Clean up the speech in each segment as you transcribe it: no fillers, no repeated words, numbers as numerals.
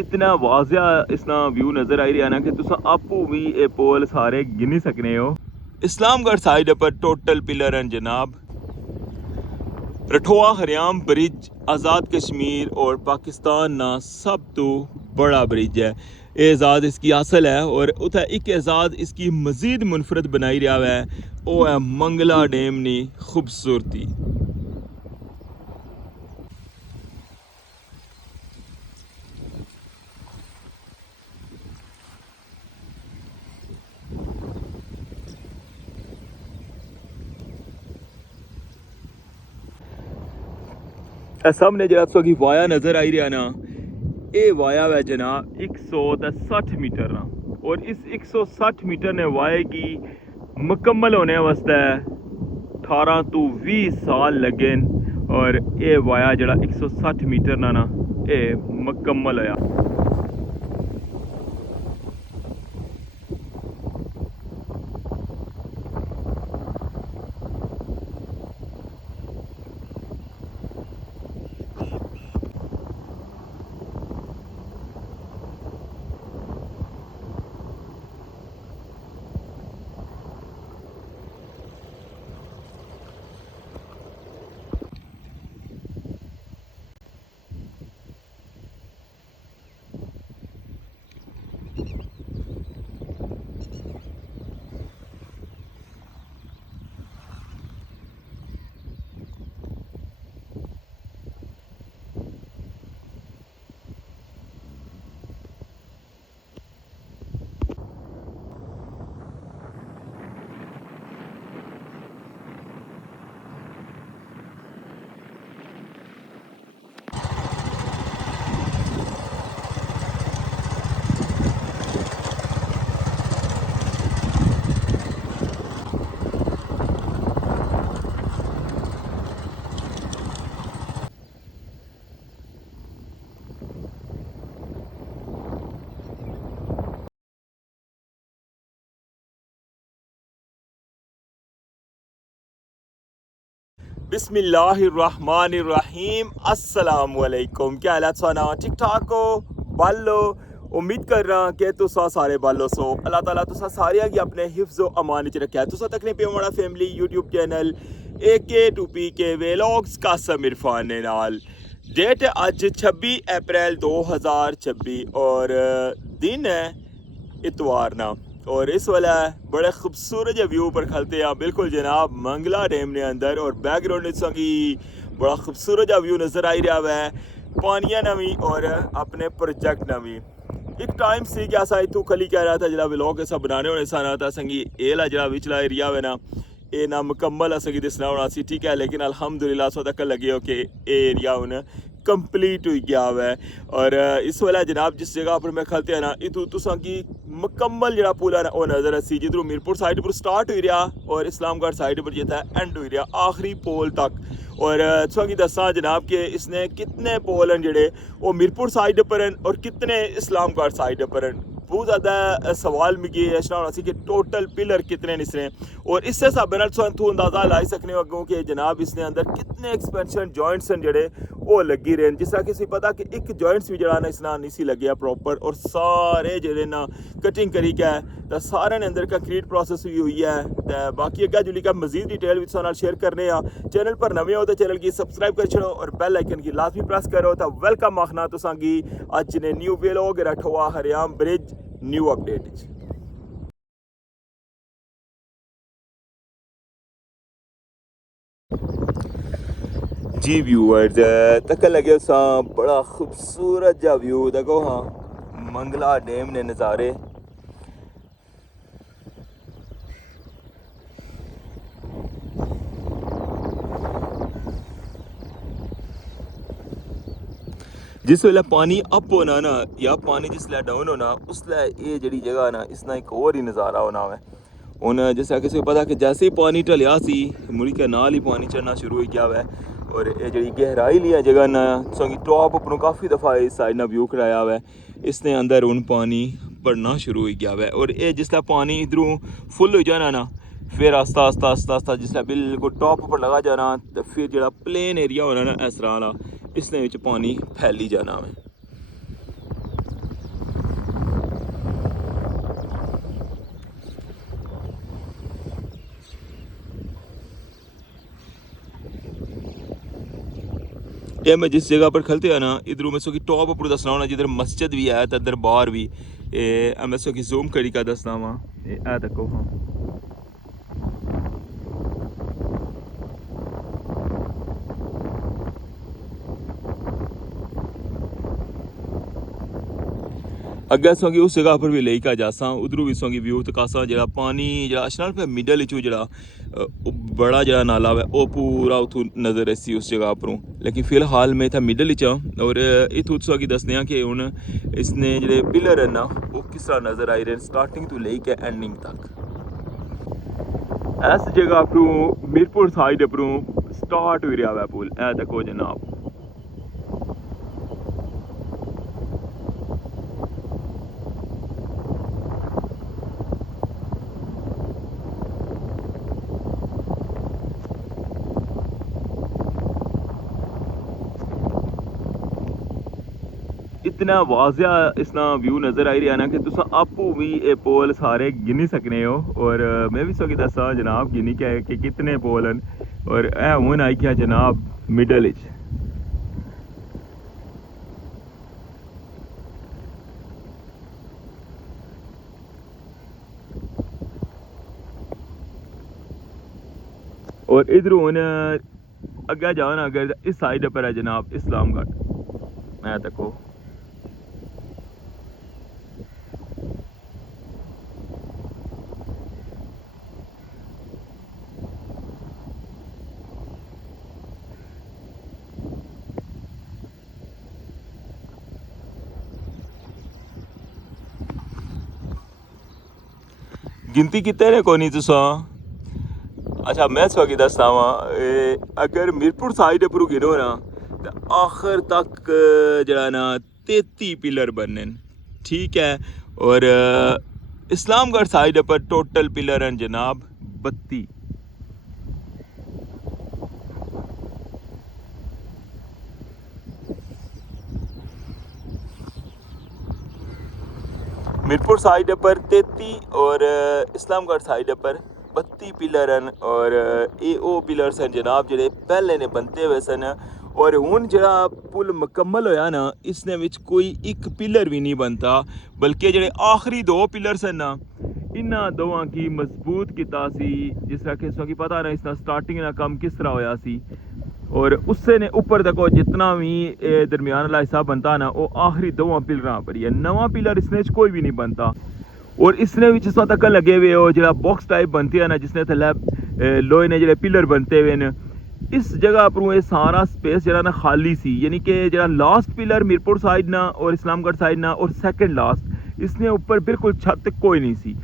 इतना वाजिया इसना व्यू नज़र आई रहा ना कि तुस आपू भी ये पोल सारे गिनी सकने हो। इस्लामगढ़ साइड पर टोटल पिलर हैं जनाब। रठोआ हरियाम ब्रिज आज़ाद कश्मीर और पाकिस्तान ना सब तो बड़ा ब्रिज है। एजाद इसकी असल है और उतना एक एजाद इसकी मजीद मुनफरद बनाई रहा है वो है मंगला डैम नी खूबसूरती। सामने जरा की वाया नज़र आई रहा ना, ये वाया है जना 160 मीटर ना, और इस 160 मीटर ने वाये की मुकम्मल होने वास्ते 18 तो 20 साल लगे और ये वाया जरा 160 मीटर ना ये मुकम्मल होया। बिस्मिल्लाहिर्रहमानिर्रहीम। अस्सलामुअलैकुम। क्या हालात सोना? ठीक ठाक हो बालो? उम्मीद कर रहा कि तुसा सारे बालो सो। अल्लाह ताला तुसा सारे की अपने हिफ्ज़ व अमान च रखा है। तुसा तकने पे हमारा family YouTube channel AK2PK vlogs का इरफान ने नाल। डेट है अज 26 अप्रैल 2026 और दिन है इतवार ना, और इस वाला बड़े खूबसूरत व्यू पर खलते हैं बिल्कुल जनाब मंगला डैम ने अंदर, और बैकग्राउंड की बड़ा खूबसूरत व्यू नज़र आई रहा है पानिया नवी और अपने प्रोजेक्ट नवी। एक टाइम से क्या सा इतू कली कह रहा था जरा व्लॉग ऐसा बनाने होने सा ना था संगी एला जरा विचला एरिया है ना ये ना मुकम्मल संगी दिसना होना सी, ठीक है, लेकिन अल्हम्दुलिल्लाह सो तक लगे हो कि एरिया उन्हें कंप्लीट हो गया हुआ है। और इस वाला जनाब जिस जगह पर मैं खलते हैं ना इतू तुसा की मुकम्मल जरा पुल है वो नज़र आसी जिधरों मीरपुर साइड पर स्टार्ट हो रहा और इस्लामगढ़ साइड पर जितना एंड हो रहा आखिरी पोल तक। और तुसा की दसा जनाब कि इसने कितने पोल हैं जड़े वो मीरपुर साइड पर हैं और कितने इस्लामगढ़ साइड पर हैं। बहुत ज़्यादा सवाल मिगी ऐसा होना सी कि टोटल पिलर कितने इसने, और इससे हिसाब नाल तू अंदाज़ा लाई सकने हो अगों कि जनाब इसने अंदर कितने एक्सपेंशन जॉइंट्स हैं जड़े वो लगी रहे। जिस तरह किसी पता कि एक जॉइंट्स भी जरा ना इसना नहीं सी लगे प्रॉपर, और सारे जड़े ना कटिंग करी क्या है तो सारे ने अंदर कंक्रीट प्रोसेस भी हुई है। तो बाकी अगर जुली का मजीद डिटेल भी तुहानू शेयर करने आ। चैनल पर नवे हो तो चैनल की सब्सक्राइब कर छड़ो और बेल आइकन की लाजमी प्रेस करो तो वेलकम आखना तुसां की अज ने न्यू व्लॉग रठवा हरियाम ब्रिज न्यू अपडेट। जी व्यूअर्स तक लगे सा बड़ा खूबसूरत जा व्यू देखो। हाँ मंगला डैम ने नज़ारे जिस वेले पानी अप होना ना या पानी जिसले डाउन होना उसले ये जड़ी जगह ना इसना एक और ही नज़ारा होना है। हूँ जिस किसी को पता कि जैसे ही पानी ढलिया सी मुड़ी के नाल ही पानी चढ़ना शुरू हो गया है, और ये जी गहराई लिया जगह ना संगी टॉप अपनों काफ़ी दफ़ा इस साइड ना व्यू कराया हुआ है। इसने अंदर हूँ पानी बढ़ना शुरू हो गया है, और ये जिसला पानी इधरों फुल हो जाना ना फिर आस्ता आस्ता आस्ता आस्ता जिसला बिल्कुल टॉप पर लगा जाना तो फिर जो प्लेन एरिया होना ना इस तरह इसने पानी फैली जाना है। ये मैं जिस जगह पर खलते हैं ना इधरों मैं सो की टॉप पर दसना होना जिधर मस्जिद भी है तो इधर बाहर भी मैं सो की जूम करी का दसना वा देखो हाँ अग्गे सोंगी उस जगह पर भी लेई का जासा उधरों भी सोंगी व्यू तकासा जरा पानी जरा अशनाल पे मिडल चो जरा बड़ा जरा नाला है वो पूरा उथू नज़र ऐसी उस जगह पर लेकिन फिलहाल मैं था मिडल च और इतू सोंगी दसने हैं कि हुन इसने जेडे पिलर है ना वो किस तरह नज़र आई रहे स्टार्टिंग तो लेके एंडिंग तक इस जगह पर मीरपुर साइड पर स्टार्ट हो रहा है पुल ए देखो जनाब इतना वाजिया इसना व्यू नज़र आई रहा ना कि तुम आपू भी ये पोल सारे गिनी सकने हो और मैं भी सोगी दसा जनाब गिनी क्या है कि कितने पोल हैं और ए हूँ आई क्या जनाब मिडल और इधर हूँ अगे जाओ ना अगर इस साइड पर है जनाब इस्लामगढ़ मैं देखो गिनती कितने ने कोनी तुसा अच्छा मैं सवागी दसना वा अगर मीरपुर साइड पर गिनो ना तो आखिर तक जरा ना 33 पिलर बनने ठीक है और इस्लामगढ़ साइड पर टोटल पिलर हैं जनाब 32 मीरपुर साइड पर 33 और इस्लामगढ़ साइड पर 32 पिलर हैं और ये वो पिलर्स हैं जनाब जेडे पहले ने बनते हुए सन और हुन जरा पुल मुकम्मल होया ना इसने विच कोई एक पिलर भी नहीं बनता बल्कि जेडे आखिरी दो पिलर्स हैं ना इन्हां दोवां की मजबूत किता सी जिस तरह कि इसकी पता ना इसका स्टार्टिंग ना काम किस तरह होया सी और उससे ने ऊपर देखो जितना भी दरमियान वाला हिस्सा बनता ना वो आखिरी दोवां पिलर पर ही है नवा पिलर इसने कोई भी नहीं बनता और इसने भी जिस तक लगे हुए हो जो बॉक्स टाइप बनते हैं ना जिसने थले लोहे ने जो पिलर बनते हुए हैं इस जगह पर ये सारा स्पेस जरा ना खाली सी यानी कि जरा लास्ट पिलर मीरपुर साइड ना और इस्लामगढ़ साइड ना और सेकंड लास्ट इसने ऊपर बिल्कुल छत कोई नहीं सी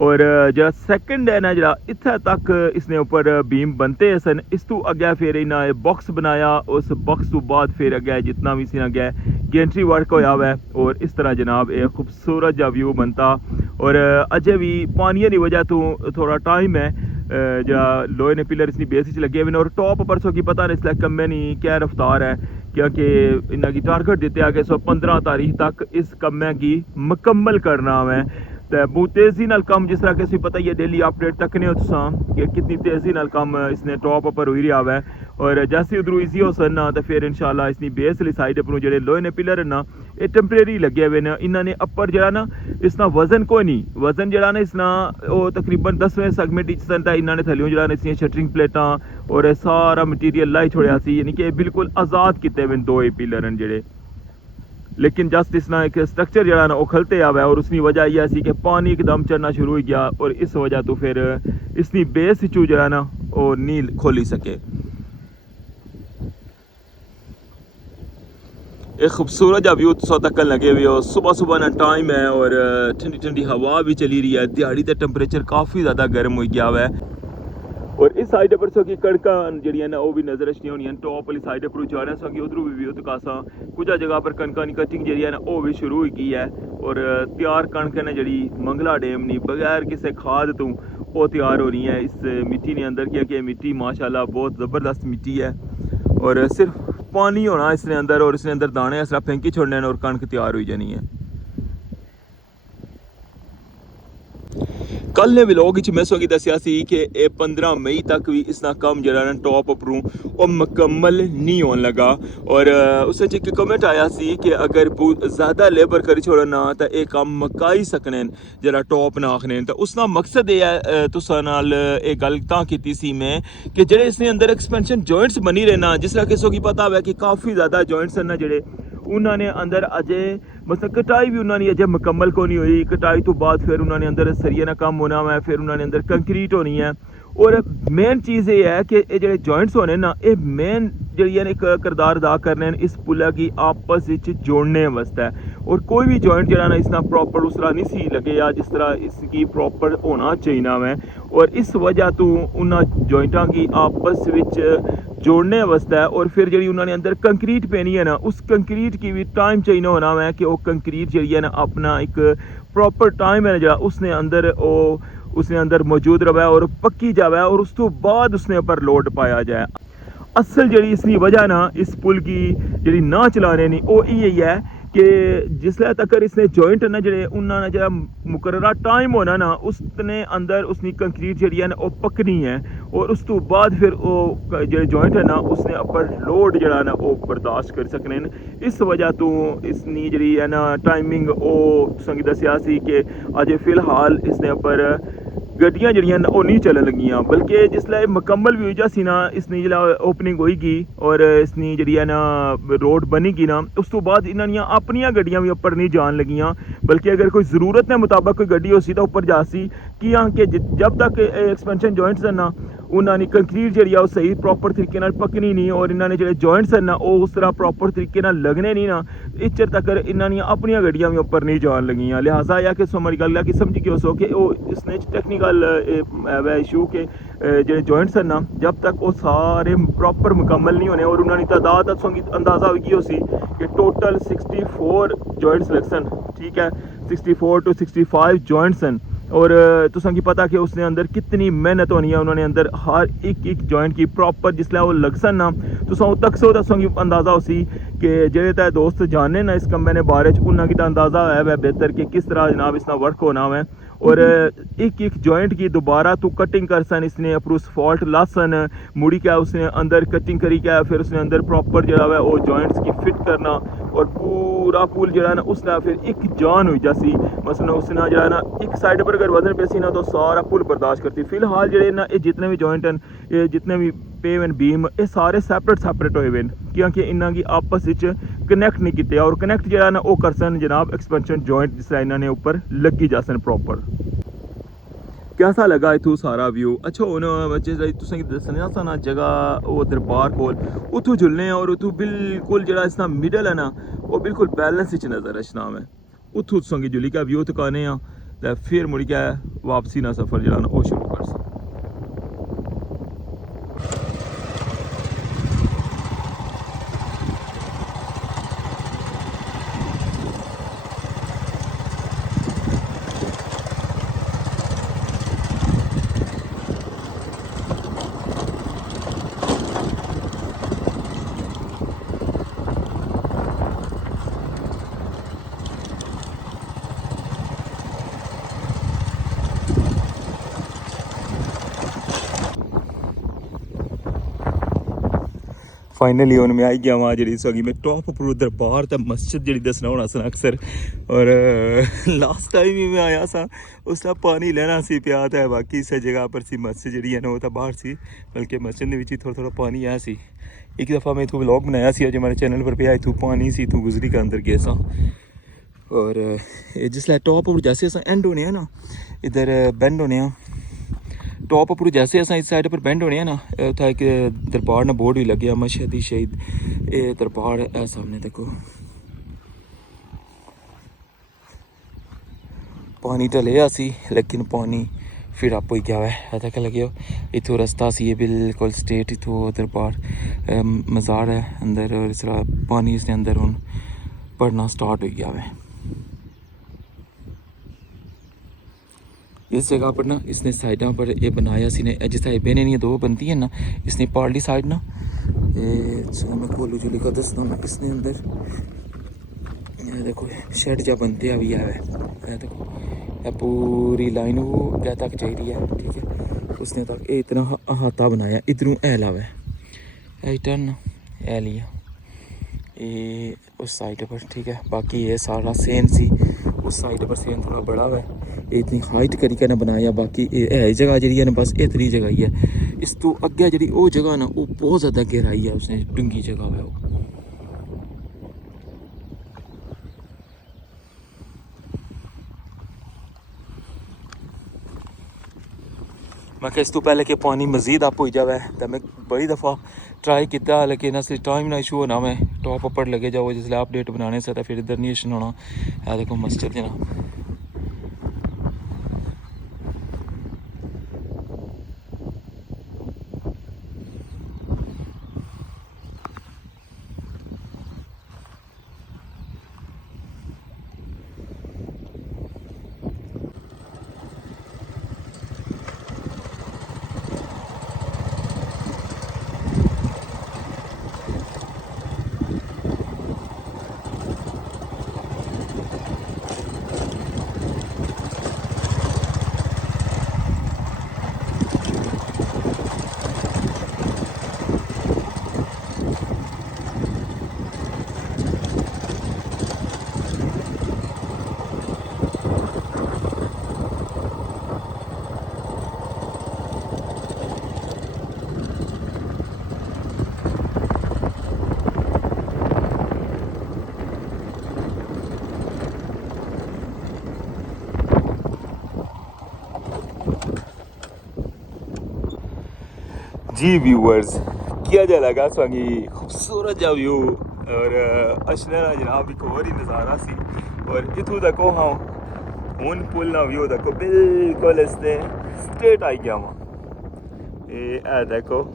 और जरा सेकंड है ना जरा इतना तक इसने ऊपर बीम बनते हैं सन इस तू अगे फिर इन्हें बॉक्स बनाया उस बॉक्स तो बाद फिर अगे जितना भी सी अगे गेंट्री वर्क होया हुआ है और इस तरह जनाब एक खूबसूरत जा व्यू बनता और अजय भी पानी की वजह तो थोड़ा टाइम है जरा लोहे ने पिलर इसकी बेस लगे हुए और टॉप पर सो की पता नहीं इसलिए कम्मे नहीं क्या रफ्तार है क्योंकि इन्हों की टारगेट दिते आ कि 15 तारीख तक इस कम्मे की मुकम्मल करना है तो बहुत तेज़ी नाल कम जिस तरह कि पता ही है डेली अपडेट तकने हो तुसा कि कितनी तेज़ी नाल कम इसने टॉप पर हो रहा है और जैसे उधरों ईजी हो सन ना तो फिर इंशाल्लाह इसकी बेस वाली साइड पर जो लोहे ने पिलर ना ये टैंपरेरी लगे हुए हैं इन्होंने अपर जरा ना इसना वजन कोई नहीं वजन जरा ना इसना वो तकरीबन 10वें सेगमेंट सन था इन्होंने थलियों जरा इसकी शटरिंग प्लेटा और सारा मटीरियल लाई छोड़िया सी यानी कि बिल्कुल आज़ाद किए हुए दो पिलर हैं जेडे लेकिन जस्ट इसना एक स्ट्रक्चर जरा ना उखलते आवा और उसकी वजह यह सी कि पानी एकदम चढ़ना शुरू हो गया और इस वजह तो फिर इसकी बेस चू जरा ना वो नहीं खोली सके एक खूबसूरत जब व्यू तुसा तक लगे हुए हो सुबह सुबह ना टाइम है और ठंडी ठंडी हवा भी चली रही है दिहाड़ी का टेम्परेचर काफ़ी ज़्यादा गर्म हो गया हुआ है और इस साइड पर सो की कड़का जी ना वो भी नजर अच्छी होनी टॉप वाली साइड पर जाना सो कि उधरों भी व्यू तकासा कुछ जगह पर कणका की कटिंग जी है ना वो भी शुरू हो गई है और तैयार कणक ने जी मंगला डैम नहीं बगैर किसी खाद तो वो तैयार हो रही है इस मिट्टी ने अंदर किया कि मिट्टी माशाल्लाह बहुत ज़बरदस्त मिट्टी है और सिर्फ पानी होना इसने अंदर और इसने अंदर दाने इस तरह फेंकी छोड़ने और कणक तैयार हो जानी है कल ने व्लॉग च मैं तुसेंगी दस्सेआ सी कि 15 मई तक भी इसका कम जेह्ड़ा ना टॉप अपरू ओह् मुकम्मल नहीं होन लगा और उस च एक कमेंट आया सी कि अगर ज़्यादा लेबर करी छोड़न ना तो ये कम्म मकाई सकने जेह्ड़ा टॉप ना आखने तो उसका मकसद ये है तुसां नाल ये गल तां कीती सी मैं कि जेह्ड़े इसने अंदर एक्सपेंशन जॉइंट्स बनी रहे ना जिसलै किसो की पता है कि काफ़ी ज़्यादा जॉइंट्स ना जेह्ड़े उन्होंने अंदर अजे मतलब कटाई भी उन्होंने अजे मुकम्मल को नहीं हुई कटाई तो बाद फिर उन्होंने अंदर सरिये ना कम होना है फिर उन्होंने अंदर कंक्रीट होनी है और मेन चीज़ ये है कि ये जो जॉइंट्स होने ना ये मेन जी एक किरदार अदा करने इस पुला की आपस में जोड़ने वास्ते और कोई भी जॉइंट जरा ना इसना प्रॉपर उस तरह नहीं सी लगे या जिस तरह इसकी प्रॉपर होना चाहिए मैं और इस वजह तो उन्होंने जॉइंटा की आपस में जोड़ने वास्ते और फिर जी उन्होंने अंदर कंक्रीट पैनी है ना उस कंक्रीट की भी टाइम चाहिए होना है कि वो कंक्रीट जी है ना अपना एक प्रॉपर टाइम है जो उसने अंदर मौजूद रहा और पक्की जाए और उस तो बाद उसने ऊपर लोड पाया जाए असल जी इसकी वजह ना इस पुल की जी ना चलाने नहीं वो यही है कि जिसले तक इसने जॉइंट ना जेह्ड़े उन्होंने जो मुकर्ररा टाइम होना ना उसने अंदर उसकी कंक्रीट जी है ना वो पकनी है और उस तो बाद फिर वो जो जॉइंट है ना उसने अपर लोड जरा ना वो बर्दाश्त कर सकने इस वजह तो इसनी जी है ना टाइमिंग वो तुसेंगी दस्सेआ सी कि अजे फिलहाल इसने अपर गड्डियां जड़ियां ओह् नहीं चलन लगियां बल्कि जिसलै मुकम्मल भी होई जासी ना इसनी जिसलै ओपनिंग होएगी और इसनी जी है ना रोड बनेगी ना उस तो बाद इन्हां दियां अपनियां गड्डियां भी उप्पर नहीं जान लगियां बल्कि अगर कोई ज़रूरत के मुताबिक कोई गड्डी होसी तो उप्पर जासी कि कि जब तक एक्सपेंशन जॉइंट्स हैं ना उन्होंने कंक्रीट जी है सही प्रॉपर तरीके नाल पकनी नहीं और इन्होंने जो जॉइंट्स हैं ना वो उस तरह प्रॉपर तरीके नाल लगने नहीं ना इस चिर तक इन्हां दियां अपनियां गड्डियां भी उप्पर नहीं जान लगियां लिहाजा यह कि समझ गल कि समझी कि सो कि इसने टेक्निकल इशू के जो जॉइंट्स हैं ना जब तक वो सारे प्रॉपर मुकम्मल नहीं होने और उन्होंने तादाद अंदाज़ा होगी उसी कि टोटल 64 जॉइंट्स लगसन ठीक है 64 to 65 जॉइंट्स हैं और तुसेंगी पता कि उसने अंदर कितनी मेहनत होनी है उन्होंने अंदर हर एक जॉइंट की प्रॉपर जिसलै वो लगसन ना तुसां तक सो तुसेंगी अंदाज़ा उसी कि जेह्ड़े ते दोस्त जानने ना इस कम्मे ने बारे च उन्होंने गी अंदाज़ा है बेहतर कि किस तरह जनाब इसका वर्क होना है और एक जॉइंट की दोबारा तो कटिंग करसन इसने अपर उस फॉल्ट लासन मुड़ी क्या उसने अंदर कटिंग करी क्या फिर उसने अंदर प्रॉपर जरा है वो जॉइंट्स की फिट करना और पूरा पुल जरा ना उसने फिर एक जान हुई जासी मसलन उसने जरा ना एक साइड पर अगर वजन पेसी ना तो सारा पुल बर्दाश्त करती फिलहाल जे ना ये जितने भी जॉइंट हैं ये जितने भी पेव एंड बीम ये सारे सैपरेट होए हुए हैं क्योंकि इन्हों की आपस में कनैक्ट नहीं किए और कनैक्ट जो ना वो कर सन जनाब एक्सपेंशन जॉइंट जिस तरह इन्होंने ऊपर लगी जा सन प्रॉपर कैसा लगा इतू सारा व्यू अच्छा हूँ तुसेंगी दस्सना सा ना जगह वो दरबार कोल उत्थू जुलने और उत्थू बिल्कुल जो इसका मिडल है ना वो बिल्कुल बैलेंस नज़र रचना में उत्थू तुसेंगी जुली क्या व्यू तकाने तो फिर मुड़ी क्या वापसी ना सफ़र जो ना वो शुरू कर सकते फाइनली हूँ मैं आई गया वहाँ जी सगी मैं टॉप पर दरबार तो मस्जिद जी दसना होना सन अक्सर और लास्ट टाइम ही मैं आया सा उसका पानी लेना सी पिया तो बाकी इस जगह पर सी मस्जिद जी है ना वो तो बाहर सी बल्कि मस्जिद के थोड़ा पानी आया सी एक दफ़ा मैं इतों व्लॉग बनाया सी जो मेरे चैनल पर पिया इतों पानी सी इतों गुजरी के अंदर गया सा और जिसलै टॉप पर जैसे अस एंड होने हैं ना इधर बेंड होने टॉप पर जैसे अस इस साइड पर बेंड होने ना उत्थै एक दरबार ना बोर्ड भी लगे मशहद शहीद ये दरबार है सामने देखो पानी टले सी लेकिन पानी फिर आप ही क्या है तक लगे इतों रास्ता सी बिल्कुल स्ट्रेट इतों दरबार मज़ार है अंदर और इस तरह पानी इसने अंदर हूँ पढ़ना स्टार्ट हो गया है इस जगह पर ना इसने साइडा पर ये बनाया सी ने जिस तरह बेने नहीं दो बनती है ना इसने पार्ली साइड ना मैं कोलू जुली का दसना ना इसने अंदर देखो शेड जा बनते अभी है देखो पूरी लाइन वो अग्गै तक चाहिए है, ठीक है। उसने तक ये इतना अहाता बनाया, इधरों ए लावे टर्न ए लिया ये उस साइड पर, ठीक है। बाकी ये सारा सेन सी उस साइड पर सेन थोड़ा बड़ा हुआ है, इतनी हाइट करी ने बनाया। बाकी ये जगह जी है बस इतनी जगह ही है। इस तो अगे जी वो जगह ना वो बहुत ज़्यादा गहराई है, उसने डूंगी जगह है वो। मैं इस तो पहले कि पानी मजीद अप हो जाए तो मैं बड़ी दफ़ा ट्राई किया, लेकिन असली टाइम ना इशू होना, मैं टॉप अपर लगे जाओ जिसले अपडेट बनाने से, तो फिर इधर नहीं इशू होना है। देखो मस्जिद है ना, जी व्यूअर्स क्या जा लगा स्वांगी खूबसूरत जा व्यू और अशनरा जनाब एक और ही नज़ारा सी। और इतों देखो हाँ हूँ पुल ना व्यू देखो बिल्कुल इसने स्ट्रेट आई गया वहाँ ये देखो।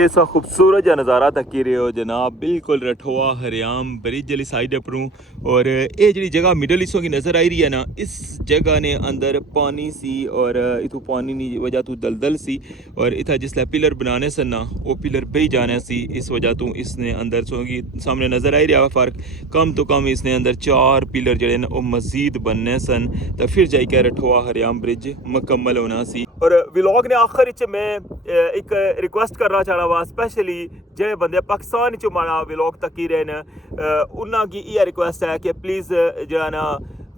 ऐसा खूबसूरत जा नज़ारा तकी रहे हो जनाब, बिल्कुल रठवा हरियाम ब्रिज वाली साइड अपनों। और ये जी जगह मिडल ईस्ट की नज़र आई रही है ना, इस जगह ने अंदर पानी सी और इतों पानी की वजह तो दलदल सी। और इतना जिसले पिलर बनाने सन ना वो पिलर बही जाने सी, इस वजह तो इसने अंदर सोगी सामने नज़र आई रहा फ़र्क। कम तो कम इसने अंदर 4 पिलर जड़े न वो मजीद बनने सन, तो फिर जाके रठवा हरियाम ब्रिज मुकम्मल होना सी। और व्लॉग ने आखिर में एक रिक्वेस्ट करना चाहना वा, स्पेशली जे बंदे पाकिस्तान चो माड़ा व्लॉग तकी रहे न उन्हों की यह रिक्वेस्ट है कि प्लीज़ जो ना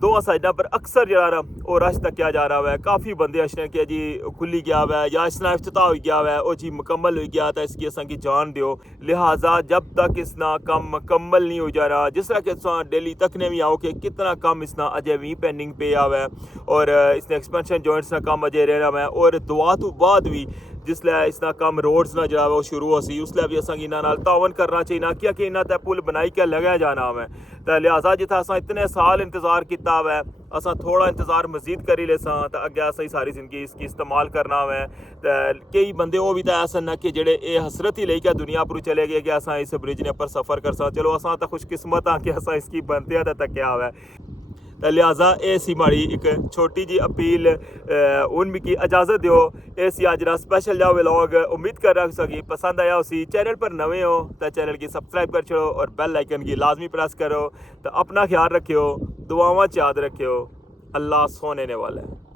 दोवां साइडों पर अक्सर जो ना वो रश तकिया जा रहा है। काफ़ी बंदे अच्छे कि जी खुली गया हुआ है या इसना इफ्तिताह हो गया हुआ है, वो जी मुकम्मल हो गया, तो इसकी असा की जान दो। लिहाजा जब तक इसना कम मुकम्मल नहीं हो जा रहा, जिस तरह के डेली तकने भी आओ कि कितना कम इसना अजय भी पेंडिंग पे आवा है और इसने एक्सपेंशन जॉइंट्स का कम अजय रहना है। और दुआ तो बाद भी जिसलै इसना कम रोड्स ना जो वो शुरू हो सी उसलै भी असा इन्होंने तावन करना चाहिए ना, क्योंकि इन्हों ते पुल बनाई के लगे जाना है। तो लिहाजा जितना असा इतने साल इंतज़ार किया हुआ है, असा थोड़ा इंतज़ार मजीद करी ले सा, तो अगे असा सारी जिंदगी इसकी इस्तेमाल करना है। तो कई बंदे वो भी तो ऐसा न कि जेडे ये हसरत ही लेके दुनिया पर चले गए कि असा इस ब्रिज ने पर सफ़र कर सा। चलो असा तो खुशकिस्मत हाँ कि असा इसकी बनते तो तकिया हुआ है। तो लिहाजा ये सी माड़ी एक छोटी जी अपील उन मिकी इजाज़त दो। ये सी अज स्पेशल जा व्लॉग, उम्मीद कर रहा सकी पसंद आया उसी। चैनल पर नवे हो तो चैनल की सब्सक्राइब कर छोड़ो और बेल आइकन की लाजमी प्रेस करो। तो अपना ख्याल रखियो, दुआवां याद रखियो। अल्लाह सोने ने वाला है।